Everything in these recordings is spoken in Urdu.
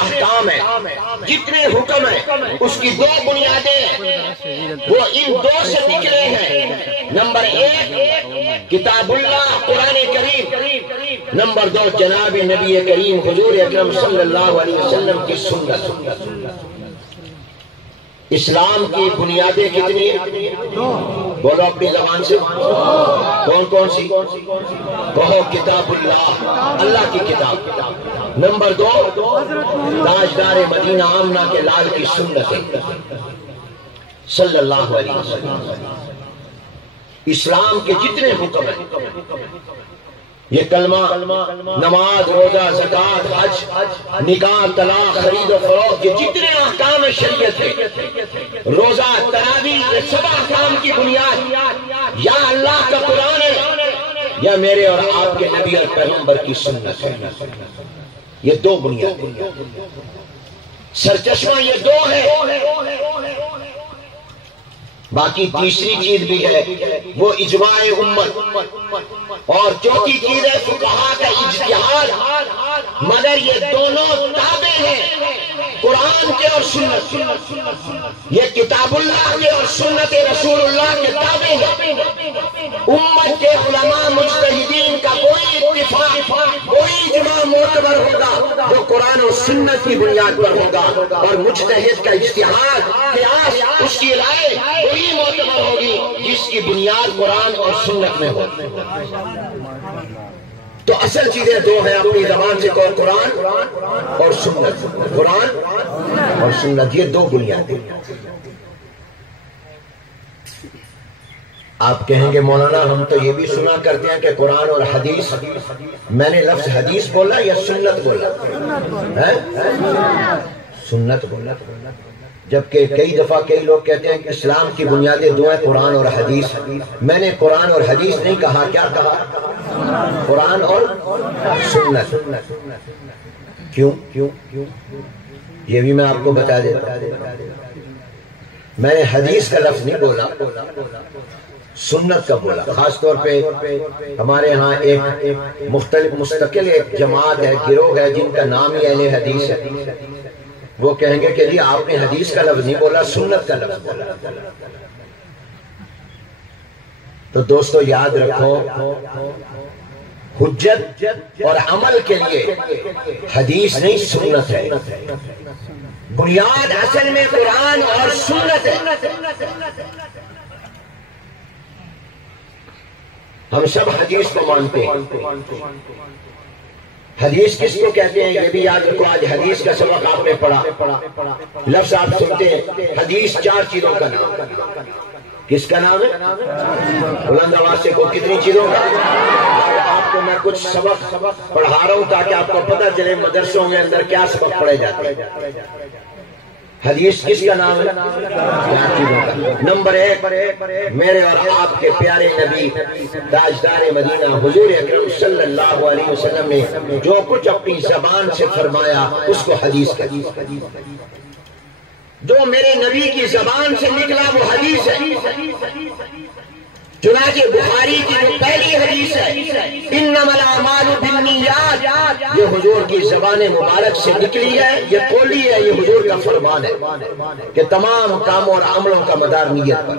احکام ہیں، جتنے حکم ہیں، اس کی دو بنیادیں ہیں، وہ ان دو سے نکلے ہیں۔ نمبر ایک کتاب اللہ قرآن کریم، نمبر دو جناب نبی کریم حضور اکرم صلی اللہ علیہ وسلم کی سنت۔ اسلام کی بنیادیں کتنی ہیں؟ بولو اپنی زبان سے، کون کون سی؟ کہو کتاب اللہ، اللہ کی کتاب۔ نمبر دو تاجدار مدینہ آمنہ کے لال کی سنت صلی اللہ علیہ وسلم۔ اسلام کے جتنے حکم ہیں، یہ کلمہ، نماز، روزہ، زکوٰۃ، حج، نکاح، طلاق، خرید و فروخت، یہ جتنے احکام شریعت ہیں، روزہ، تراویح، یہ سب احکام کی بنیاد یا اللہ کا قرآن ہے یا میرے اور آپ کے نبی اور پیغمبر کی سنت ہے۔ یہ دو بنیاد، سرچشمہ یہ دو ہے۔ باقی تیسری چیز بھی ہے، وہ اجماع امت، اور چوتھی چیز ہے فقہا کا اجتہاد، مگر یہ دونوں تابع ہیں قرآن کے اور سنت، یہ کتاب اللہ کے اور سنت رسول اللہ کے تابع ہیں۔ امت کے علماء مجتہدین کا کوئی اتفاق، کوئی اجماع معتبر ہوگا جو قرآن اور سنت کی بنیاد پر ہوگا، اور مجتہد کا اجتہاد، قیاس، اس کی رائے وہی معتبر ہوگی جس کی بنیاد قرآن اور سنت میں ہو۔ تو اصل چیزیں دو ہیں، اپنی زبان سے کہو قرآن اور سنت، قرآن اور سنت، یہ دو بنیادیں۔ آپ کہیں گے مولانا ہم تو یہ بھی سنا کرتے ہیں کہ قرآن اور حدیث، میں نے لفظ حدیث بولا یا سنت بولا؟ سنت بولا، جبکہ کئی دفعہ کئی لوگ کہتے ہیں کہ اسلام کی بنیادیں دو ہیں، قرآن اور حدیث۔ میں نے قرآن اور حدیث نہیں کہا، کیا کہا؟ قرآن اور سنت۔ کیوں؟ یہ بھی میں آپ کو بتا دیتا ہوں، میں نے حدیث کا لفظ نہیں بولا، سنت کا بولا۔ خاص طور پہ ہمارے ہاں ایک مستقل ایک جماعت ہے، گروہ ہے، جن کا نام ہی اہل حدیث ہے، وہ کہیں گے کہ جی آپ نے حدیث کا لفظ نہیں بولا، سنت کا لفظ بولا۔ تو دوستو یاد رکھو، حجت اور عمل کے لیے حدیث نہیں سنت ہے، بنیاد اصل میں قرآن اور سنت ہے۔ ہم سب حدیث کو مانتے ہیں۔ حدیث کس کو کہتے ہیں یہ بھی یاد رکھو، آج حدیث کا سبق آپ نے پڑھا، لفظ آپ سنتے ہیں، حدیث چار چیزوں کا نام۔ کس کا نام ہے؟ بلند آواز سے کو کتنی چیزوں کا؟ آپ کو میں کچھ سبق پڑھا رہا ہوں تاکہ آپ کو پتہ چلے مدرسوں میں اندر کیا سبق پڑھے جاتے ہیں۔ حدیث کس کا نام ہے؟ نمبر ایک، میرے اور آپ کے پیارے نبی تاجدار مدینہ حضور اکرم صلی اللہ علیہ وسلم نے جو کچھ اپنی زبان سے فرمایا اس کو حدیث کہتے ہیں۔ جو میرے نبی کی زبان سے نکلا وہ حدیث ہے۔ چنانچہ بخاری کی جو پہلی حدیث ہے انما الاعمال بالنیات، یہ حضور کی زبان مبارک سے نکلی ہے، یہ قولی ہے، یہ حضور کا فرمان ہے کہ تمام کاموں اور عملوں کا مدار نیت پر۔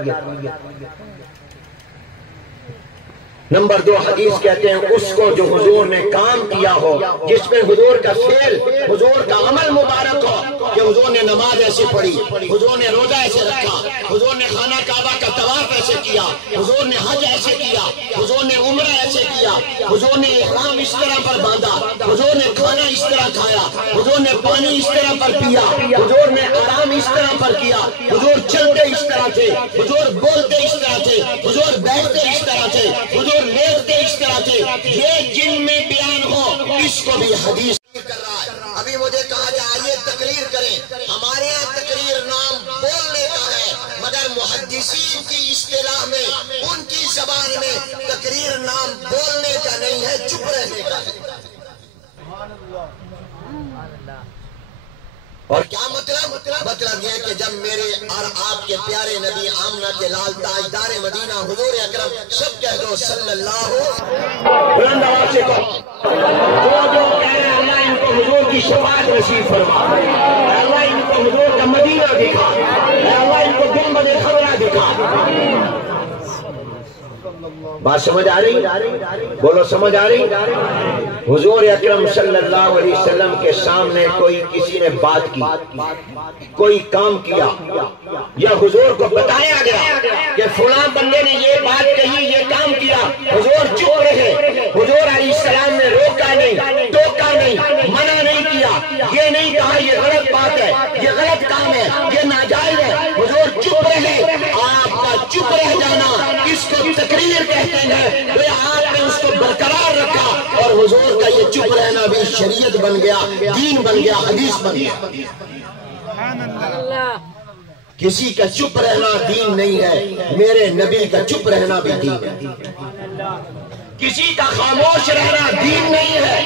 نمبر دو، حدیث کہتے ہیں اس کو جو حضور نے کام کیا ہو، جس میں حضور کا فعل، حضور کا عمل مبارک ہو، کہ حضور نے نماز ایسے پڑھی، حضور نے روزہ ایسے رکھا، حضور نے خانہ کعبہ کا طواف ایسے کیا، حضور نے حج ایسے کیا، حضور نے عمرہ ایسے کیا، حضور نے احرام اس طرح پر باندھا، حضور نے کھانا اس طرح کھایا، حضور نے پانی اس طرح پر پیا، حضور نے آرام اس طرح پر کیا، حضور چلتے اس طرح تھے، حضور بولتے اس طرح تھے، حضور بیٹھتے اس طرح تھے، حضور لیٹتے اس طرح تھے، یہ جن میں بیان ہو اس کو بھی حدیث کر رہا ہے۔ ابھی مجھے کہا جائے آئیے تقریر کریں، ہمارے یہاں تقریر نام بولنے کا ہے، مگر محدثین کی اصطلاح میں، ان کی زبان میں تقریر نام بولنے کا نہیں ہے، چپ رہنے کا ہے۔ اور کیا مطلب یہ کہ جب میرے اور آپ کے پیارے نبی آمنہ کے لال تاجدار مدینہ حضور اکرم، سب کہہ دو صلی اللہ، بلند آواز سے کہو، جو کہہ رہے ہیں اللہ ان کو حضور کی کی شفاعت نصیب فرما، اے اللہ ان کو حضور کا مدینہ دکھا، اے اللہ ان کو گنبد خضرا دکھا۔ بات سمجھ آ رہی؟ بولو سمجھ آ رہی؟ حضور اکرم صلی اللہ علیہ وسلم کے سامنے کوئی کسی نے بات کی، کوئی کام کیا، یا حضور کو بتایا گیا کہ فلاں بندے نے یہ بات کہی، یہ کام کیا، حضور چپ رہے، حضور علیہ السلام نے روکا نہیں، ٹوکا نہیں، منع نہیں کیا، یہ نہیں کہا یہ غلط بات ہے، یہ غلط کام ہے، یہ ناجائز ہے، حضور چپ رہے۔ آپ کا چپ رہ جانا اس کو تقریر کہتے ہیں، تو آپ نے اس کو برقرار رکھا، اور حضور کا یہ چپ رہنا بھی شریعت بن گیا، دین بن گیا، حدیث بن گیا۔ کسی کا چپ رہنا دین نہیں ہے، میرے نبی کا چپ رہنا بھی دین ہے۔ کسی کا خاموش رہنا دین نہیں ہے،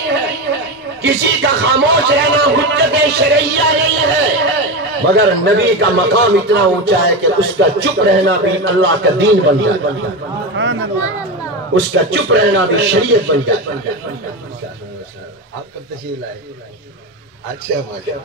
کسی کا خاموش رہنا حجت شرعیہ نہیں ہے، مگر نبی کا مقام اتنا اونچا ہے کہ اس کا چپ رہنا بھی اللہ کا دین بن گیا، اس کا چپ رہنا بھی شریعت بن گیا۔ آپ کا تشریف لائے، اچھا ماشاءاللہ۔